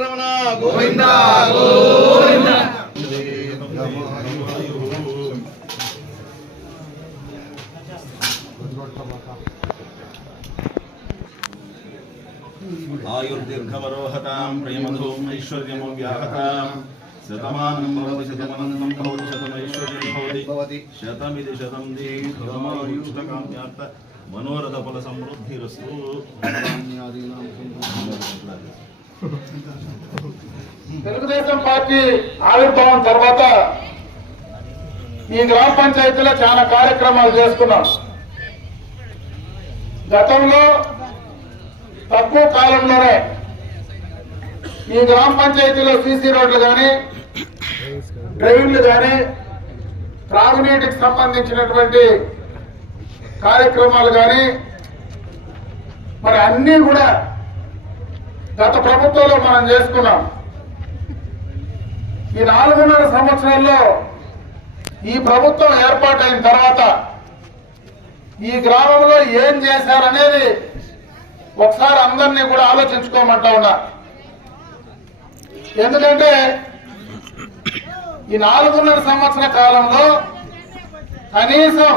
వెంకటరమణ గోవింద ఆయుర్దీర్ఘమరోహతాం ప్రేమధూం ఐశ్వర్యము వ్యాహతాం. శతమానం భవతి శతమనందం భవతి శతమైశ్వర్యం భవతి. భవతి. శతమిది శతం దీర్ఘమాయుష్టకామ్యార్థ మనోరథ ఫల సమృద్ధిరస్తు. తెలుగుదేశం పార్టీ ఆవిర్భావం తర్వాత ఈ గ్రామ పంచాయతీలో చాలా కార్యక్రమాలు చేసుకున్నాం గతంలో తక్కువ కాలంలోనే ఈ గ్రామ పంచాయతీలో సీసీ రోడ్లు కానీ డ్రైన్లు కానీ త్రాగునీటికి సంబంధించినటువంటి కార్యక్రమాలు కానీ మరి అన్నీ కూడా గత ప్రభుత్వంలో మనం చేసుకున్నాం. ఈ నాలుగున్నర సంవత్సరాల్లో ఈ ప్రభుత్వం ఏర్పాటైన తర్వాత ఈ గ్రామంలో ఏం చేశారనేది ఒకసారి అందరినీ కూడా ఆలోచించుకోమంటా ఉన్నా. ఎందుకంటే ఈ నాలుగున్నర సంవత్సర కాలంలో కనీసం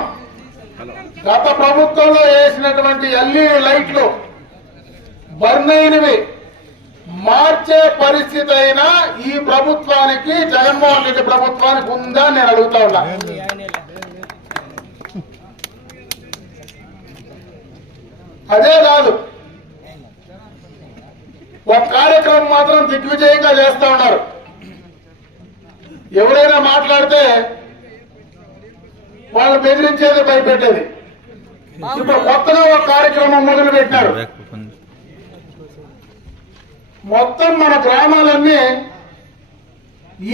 గత ప్రభుత్వంలో వేసినటువంటి ఎల్ఈడి లైట్లు బర్న్ అయినవి మార్చే పరిస్థితి అయినా ఈ ప్రభుత్వానికి జగన్మోహన్ రెడ్డి ప్రభుత్వానికి ఉందా నేను అడుగుతా ఉన్నా. అదే కాదు. ఒక కార్యక్రమం మాత్రం దిగ్విజయంగా చేస్తా ఉన్నారు. ఎవరైనా మాట్లాడితే వాళ్ళు బెదిరించేది భయపెట్టేది. ఇప్పుడు కొత్తగా ఒక కార్యక్రమం మొదలు పెట్టినారు మొత్తం మన గ్రామాలన్నీ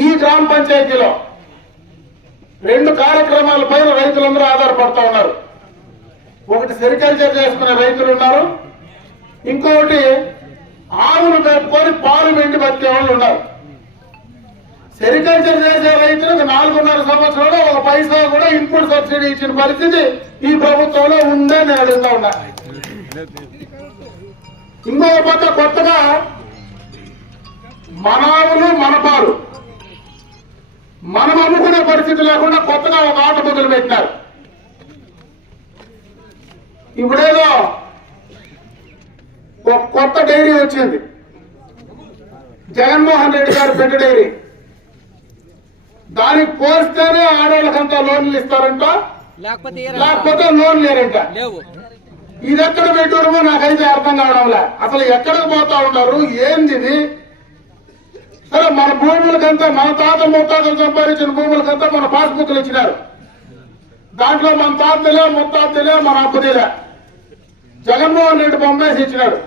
ఈ గ్రామ పంచాయతీలో రెండు కార్యక్రమాల పైన రైతులందరూ ఆధారపడుతూ ఉన్నారు. ఒకటి సెరికల్చర్ చేసుకునే రైతులు ఉన్నారు. ఇంకొకటి ఆవులు పెట్టుకొని పాలు వెండి బతికే వాళ్ళు ఉన్నారు. సెరికల్చర్ చేసే రైతులకు నాలుగున్నర సంవత్సరాలు ఒక పైసా కూడా ఇన్పుట్ సబ్సిడీ ఇచ్చిన పరిస్థితి ఈ ప్రభుత్వంలో ఉందని నేను అడుగుతా ఉన్నా. ఇంకొక పక్క కొత్తగా మన ఆవులు మన అమ్ముకునే పరిస్థితి లేకుండా కొత్తగా ఒక ఆట మొదలు పెట్టినారు ఇప్పుడేదో ఒక కొత్త డైరీ వచ్చింది. జగన్మోహన్ రెడ్డి గారు పెట్ట డైరీ. దానికి పోస్తేనే ఆడవాళ్ళకంతా లోన్లు ఇస్తారంట. లేకపోతే లోన్ లేరంట. ఇది ఎక్కడ పెట్టారో నాకైతే అర్థం కావడంలే. అసలు ఎక్కడికి పోతా ఉన్నారు? ఏంది సరే మన భూములకంతా మన తాత ముత్తాతలు సంపాదించిన భూములకంతా మన పాస్బుక్లు ఇచ్చినారు. దాంట్లో మన తాతలే ముత్తాతలే మన అబ్బదిలే. జగన్మోహన్ రెడ్డి బొమ్మేసి ఇచ్చినాడు.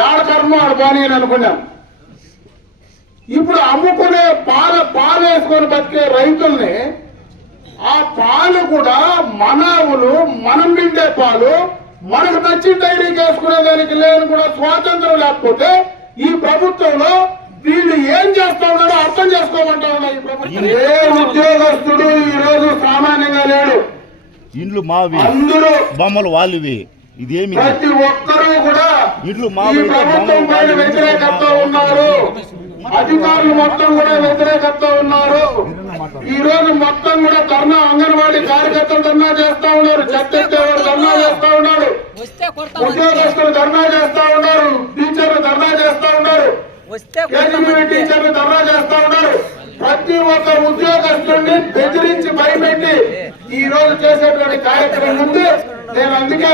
ఏడ కర్మ ఆడ పోనీ అని అనుకున్నాం. ఇప్పుడు అమ్ముకునే పాల పాలు వేసుకొని బతికే రైతుల్ని ఆ పాలు కూడా మనవులు మనం పిండే పాలు మనకు నచ్చిన డైరీకి వేసుకునే దానికి లేని కూడా స్వాతంత్రం లేకపోతే ఈ ప్రభుత్వంలో వీళ్ళు ఏం చేస్తా ఉన్నారో అర్థం చేసుకోమంటా ఉన్నా ఈ ప్రభుత్వం. ఏ ఉద్యోగస్తుడు ఈ రోజు సామాన్యంగా లేడు? ఇండ్లు మావి. అందరూ బొమ్మలు వాళ్ళవి. ఇదేమి? ప్రతి ఒక్కరూ కూడా ఈ మామూలుగా ప్రభుత్వం పైన వ్యతిరేకత ఉన్నారు. అధికారులు మొత్తం కూడా వ్యతిరేకత ఉన్నారు. ఈ రోజు మొత్తం కూడా ధర్నా అంగన్వాడీ కార్యకర్తలు ధర్నా చేస్తా ఉన్నారు. చెత్త ఎత్తేవారు ధర్నా చేస్తా ఉన్నారు. వస్తే కొడతాం. ఉద్యోగస్తులు ధర్నా చేస్తా ఉన్నారు. టీచర్లు ధర్నా చేస్తా ఉన్నారు టీచర్లు ధర్నా చేస్తా ఉన్నారు? ప్రతి ఒక్క ఉద్యోగస్తుడిని బెదిరించి భయపెట్టి ఈ రోజు చేసేటువంటి కార్యక్రమం ఉంది. నేను అందుకే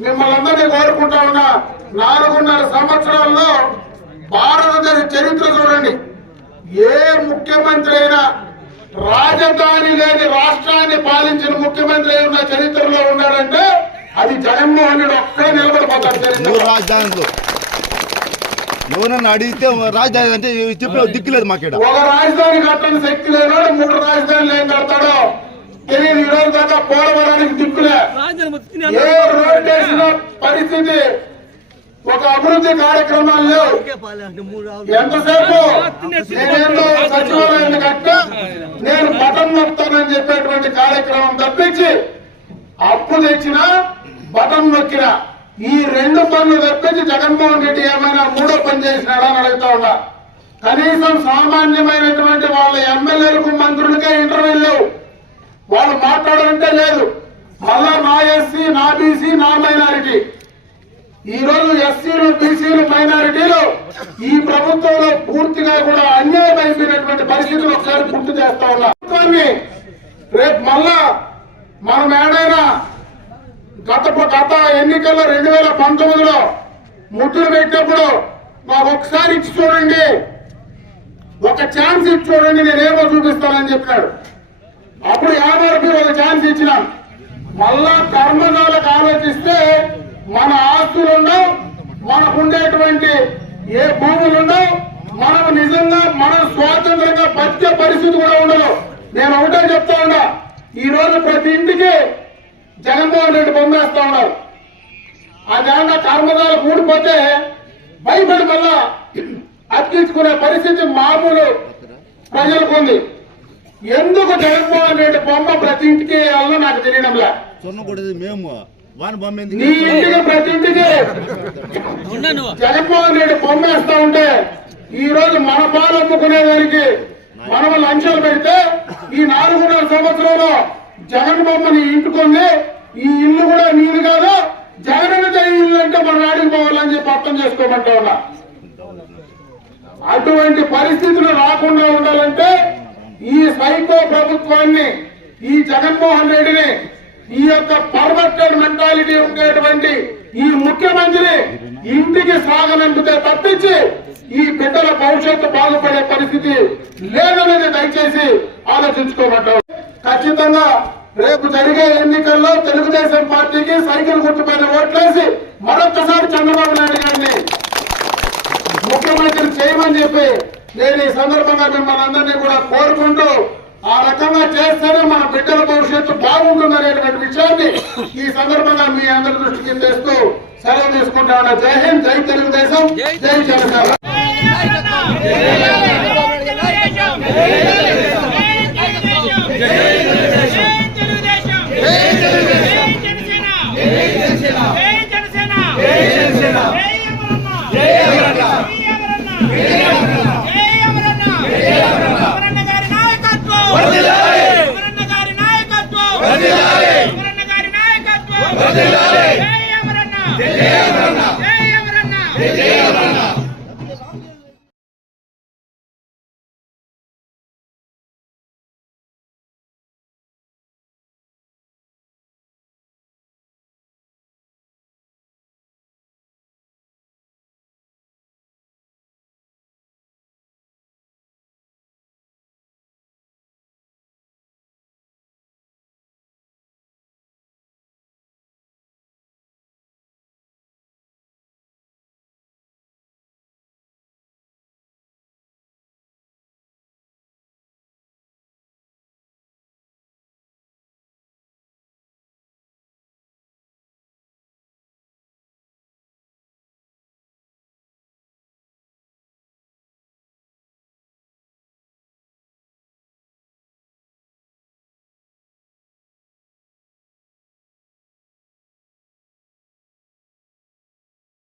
మిమ్మల్ని అందరినీ కోరుకుంటా ఉన్నా. నాలుగున్నర సంవత్సరాల్లో భారతదేశ చరిత్ర చూడండి. ఏ ముఖ్యమంత్రి అయినా రాజధాని లేని రాష్ట్రాన్ని పాలించిన ముఖ్యమంత్రి ఉన్న చరిత్రలో ఉన్నాడంటే అది జగన్మోహన్ రెడ్డి ఒక్కడే నిలబడిపోతాడు చరిత్ర ఎవరన్నా అడిగితే రాజధాని అంటే చెప్పే దిక్కులేదు మాకేడ. ఒక రాజధాని కట్టని శక్తి లేనాడు మూడు రాజధానులు ఏం కడతాడో తెలియదు ఈ రోజు దాకా పోలవరానికి దిక్కులే ఏ వేసిన పరిస్థితి ఒక అభివృద్ధి కార్యక్రమాలు లేవు. ఎంతసేపు? నేనేందో సచివాలయాన్ని కట్ట? నేను బటన్ నొక్కుతానని చెప్పేటువంటి కార్యక్రమం తప్పించి అప్పు తెచ్చిన బటన్ నొక్కిన ఈ రెండు పనులు తప్పించి జగన్మోహన్ రెడ్డి ఏమైనా మూడో పని చేసినాడా అని అడుగుతా ఉన్నా. కనీసం సామాన్యమైనటువంటి వాళ్ళ ఎమ్మెల్యేలకు మంత్రులకే ఇంటర్వ్యూ లేవు. వాళ్ళు మాట్లాడాలంటే లేదు. మళ్ళా నా ఎస్సీ నా బీసీ నా మైనారిటీ. ఈ రోజు ఎస్సీలు బీసీలు మైనారిటీలు ఈ ప్రభుత్వంలో పూర్తిగా కూడా అన్యాయం అయిపోయినటువంటి పరిస్థితులు ఒకసారి గుర్తు చేస్తా ఉన్నా. రేపు మళ్ళా మనం ఏడైనా గత గత ఎన్నికల్లో రెండు వేల పంతొమ్మిదిలో ముద్దులు పెట్టినప్పుడు మాకు ఒకసారి ఇచ్చి చూడండి. ఒక ఛాన్స్ ఇచ్చి చూడండి నేనేమో చూపిస్తానని చెప్పినాడు. అప్పుడు యాభై రూపాయలు ఒక ఛాన్స్ ఇచ్చినాం. మళ్ళా కర్మదాలకు ఆలోచిస్తే మన ఆస్తులుండవు మనకు ఉండేటువంటి ఏ భూములుండవు మనం నిజంగా మనం స్వాతంత్రంగా బతికే పరిస్థితి కూడా ఉండదు. నేను ఒకటే చెప్తా ఉన్నా. ఈ రోజు ప్రతి ఇంటికి జగన్మోహన్ రెడ్డి బొమ్మేస్తా ఉన్నారు. ఆ దాంట్లో కర్మదాలు ఊడిపోతే భయపడి మళ్ళా అతికించుకునే పరిస్థితి మామూలు ప్రజలకు ఉంది. ఎందుకు జగన్మోహన్ రెడ్డి బొమ్మ ప్రతి ఇంటికి వేయాలో నాకు తెలియడంలే. మేము వాని బొమ్మ ఎందుకు నీ ఇంటికి ప్రతి ఇంటికి. జగన్మోహన్ రెడ్డి బొమ్మ వేస్తా ఉంటే ఈ రోజు మన పాలు అమ్ముకునేదానికి మనం లంచాలు పెడితే ఈ నాలుగున్నర సంవత్సరంలో జగన్ బొమ్మని ఇంటుకుంది ఈ ఇల్లు కూడా నీది కాదు జగన్ ఇల్లు అంటే మనం ఆడికి పోవాలని చెప్పి అర్థం చేసుకోమంటా ఉన్నా. అటువంటి పరిస్థితులు రాకుండా ఉండాలంటే ఈ సైకో ప్రభుత్వాన్ని ఈ జగన్మోహన్ రెడ్డిని ఈ యొక్క పర్వర్టెడ్ మెంటాలిటీ ఉండేటువంటి ఈ ముఖ్యమంత్రిని ఇంటికి సాగనంపితే తప్పించి ఈ బిడ్డల భవిష్యత్తు బాగుపడే పరిస్థితి లేదనేది దయచేసి ఆలోచించుకోమంటారు ఖచ్చితంగా రేపు జరిగే ఎన్నికల్లో తెలుగుదేశం పార్టీకి సైకిల్ గుర్తుపైన ఓట్లేసి మరొక్కసారి చంద్రబాబు నాయుడు గారిని ముఖ్యమంత్రి చేయమని చెప్పి నేను ఈ సందర్భంగా మిమ్మల్ని అందరినీ కూడా కోరుకుంటూ ఆ రకంగా చేస్తేనే మన బిడ్డల భవిష్యత్తు బాగుంటుందనేటువంటి విషయాన్ని ఈ సందర్భంగా మీ అందరి దృష్టికి తెస్తూ సెలవు తీసుకుంటాను. జై హింద్ జై తెలుగుదేశం జై జనసేన.